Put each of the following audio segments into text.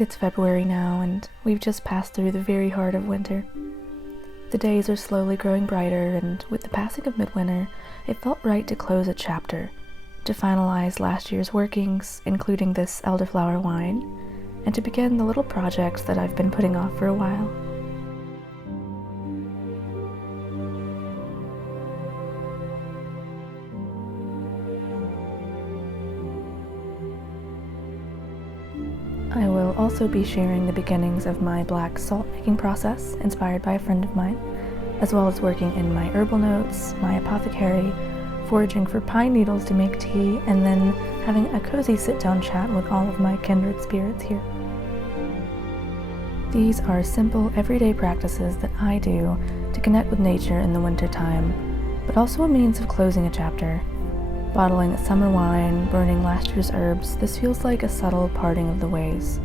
It's February now, and we've just passed through the very heart of winter. The days are slowly growing brighter, and with the passing of midwinter, it felt right to close a chapter, to finalize last year's workings, including this elderflower wine, and to begin the little project that I've been putting off for a while. I will also be sharing the beginnings of my black salt making process, inspired by a friend of mine, as well as working in my herbal notes, my apothecary, foraging for pine needles to make tea, and then having a cozy sit-down chat with all of my kindred spirits here. These are simple, everyday practices that I do to connect with nature in the wintertime, but also a means of closing a chapter. Bottling summer wine, burning last year's herbs, this feels like a subtle parting of the ways.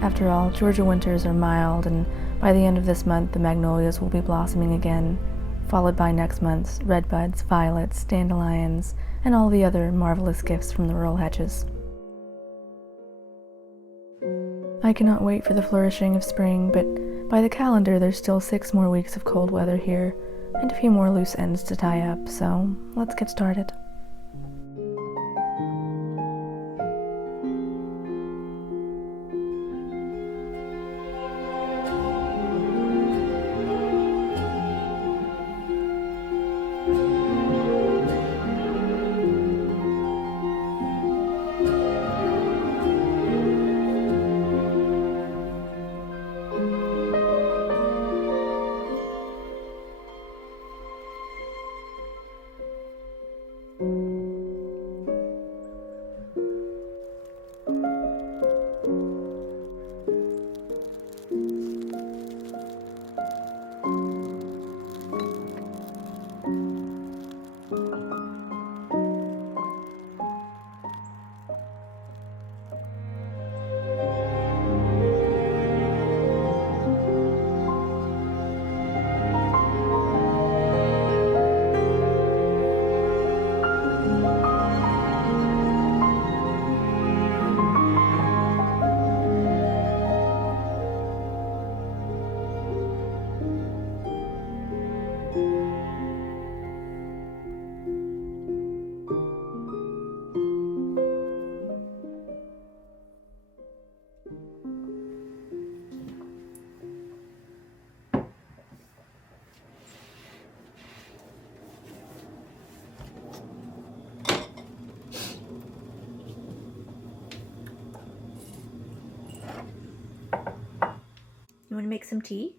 After all, Georgia winters are mild, and by the end of this month the magnolias will be blossoming again, followed by next month's redbuds, violets, dandelions, and all the other marvelous gifts from the rural hedges. I cannot wait for the flourishing of spring, but by the calendar there's still 6 more weeks of cold weather here, and a few more loose ends to tie up, so let's get started. You want to make some tea?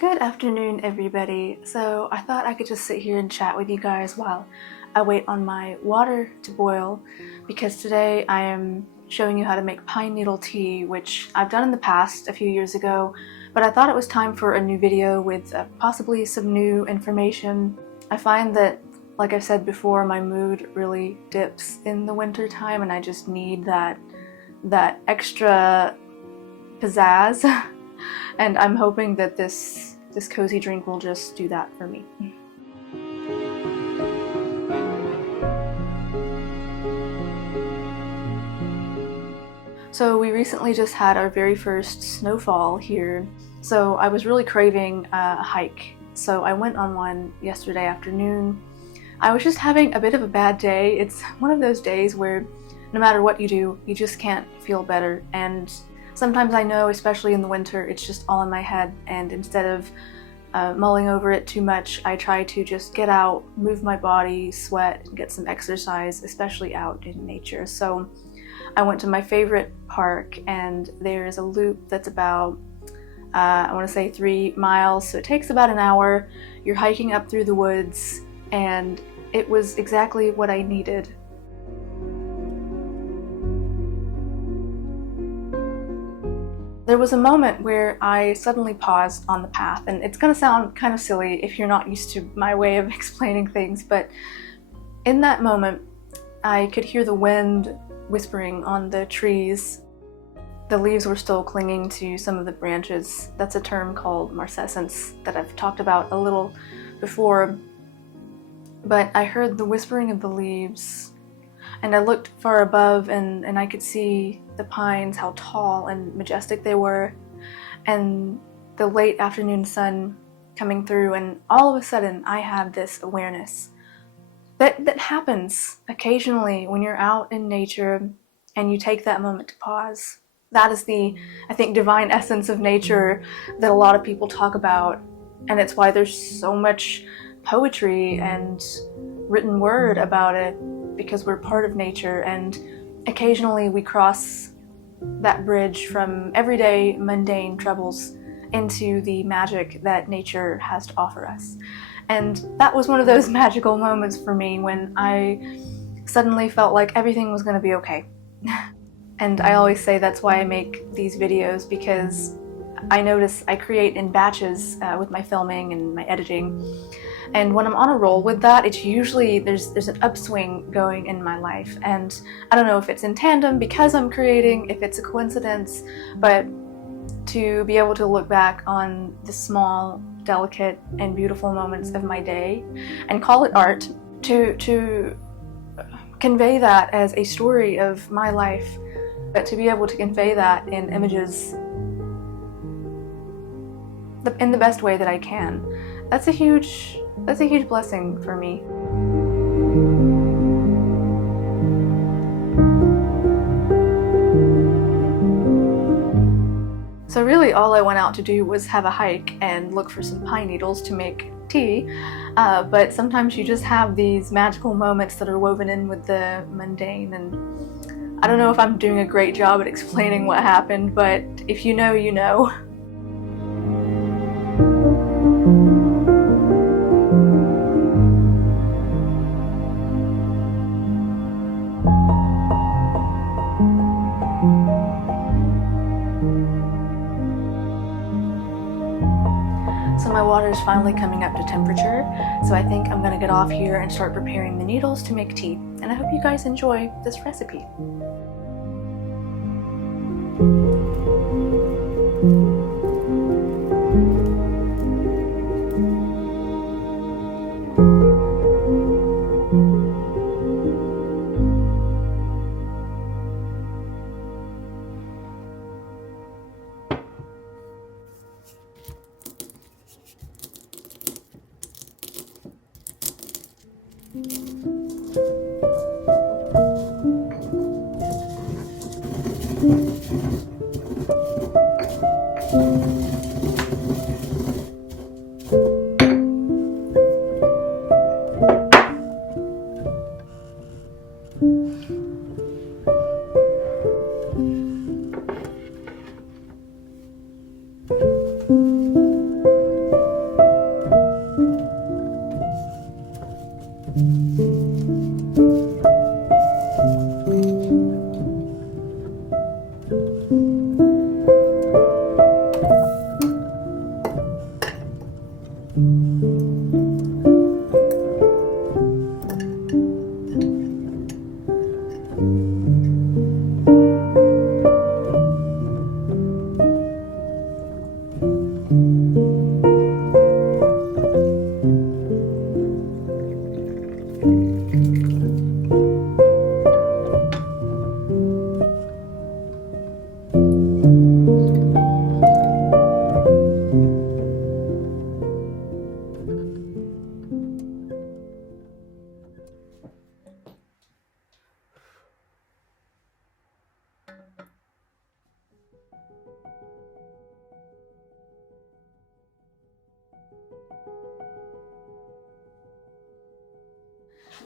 Good afternoon, everybody. So I thought I could just sit here and chat with you guys while I wait on my water to boil, because today I am showing you how to make pine needle tea, which I've done in the past a few years ago, but I thought it was time for a new video with possibly some new information. I find that, like I said before, my mood really dips in the winter time, and I just need that extra pizzazz. And I'm hoping that this cozy drink will just do that for me. So we recently just had our very first snowfall here, so I was really craving a hike. So I went on one yesterday afternoon. I was just having a bit of a bad day. It's one of those days where no matter what you do, you just can't feel better. And sometimes I know, especially in the winter, it's just all in my head, and instead of mulling over it too much, I try to just get out, move my body, sweat, and get some exercise, especially out in nature. So I went to my favorite park, and there's a loop that's about, I want to say 3 miles, so it takes about an hour. You're hiking up through the woods, and it was exactly what I needed. There was a moment where I suddenly paused on the path, and it's going to sound kind of silly if you're not used to my way of explaining things, but in that moment, I could hear the wind whispering on the trees. The leaves were still clinging to some of the branches. That's a term called marcescence that I've talked about a little before. But I heard the whispering of the leaves, and I looked far above, and I could see the pines, how tall and majestic they were, and the late afternoon sun coming through, and all of a sudden I had this awareness. That happens occasionally when you're out in nature and you take that moment to pause. That is the, I think, divine essence of nature that a lot of people talk about, and it's why there's so much poetry and written word about it, because we're part of nature, and occasionally we cross that bridge from everyday mundane troubles into the magic that nature has to offer us. And that was one of those magical moments for me when I suddenly felt like everything was going to be okay. And I always say that's why I make these videos, because I notice I create in batches with my filming and my editing. And when I'm on a roll with that, it's usually there's an upswing going in my life. And I don't know if it's in tandem because I'm creating, if it's a coincidence, but to be able to look back on the small, delicate, and beautiful moments of my day and call it art, to convey that as a story of my life, but to be able to convey that in images in the best way that I can, that's a huge blessing for me. So really all I went out to do was have a hike and look for some pine needles to make tea, but sometimes you just have these magical moments that are woven in with the mundane, and I don't know if I'm doing a great job at explaining what happened, but if you know, you know. So my water is finally coming up to temperature, so I think I'm gonna get off here and start preparing the needles to make tea. And I hope you guys enjoy this recipe.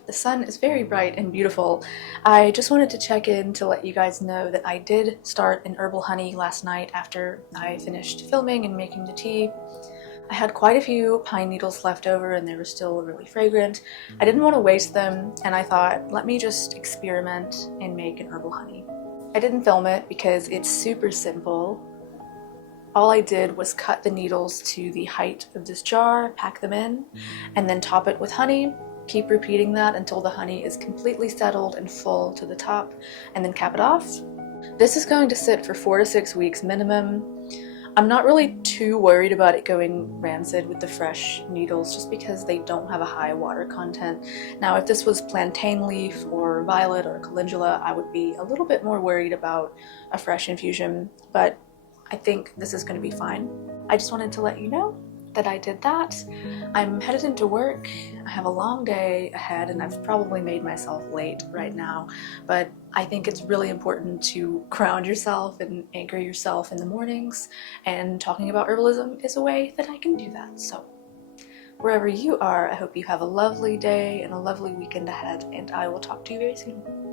The sun is very bright and beautiful. I just wanted to check in to let you guys know that I did start an herbal honey last night after I finished filming and making the tea. I had quite a few pine needles left over and they were still really fragrant. I didn't want to waste them, and I thought, let me just experiment and make an herbal honey. I didn't film it because it's super simple. All I did was cut the needles to the height of this jar, pack them in, and then top it with honey. Keep repeating that until the honey is completely settled and full to the top, and then cap it off. This is going to sit for 4 to 6 weeks minimum. I'm not really too worried about it going rancid with the fresh needles just because they don't have a high water content. Now, if this was plantain leaf or violet or calendula, I would be a little bit more worried about a fresh infusion, but I think this is going to be fine. I just wanted to let you know that I did that. I'm headed into work. I have a long day ahead and I've probably made myself late right now, but I think it's really important to ground yourself and anchor yourself in the mornings, and talking about herbalism is a way that I can do that. So wherever you are, I hope you have a lovely day and a lovely weekend ahead, and I will talk to you very soon.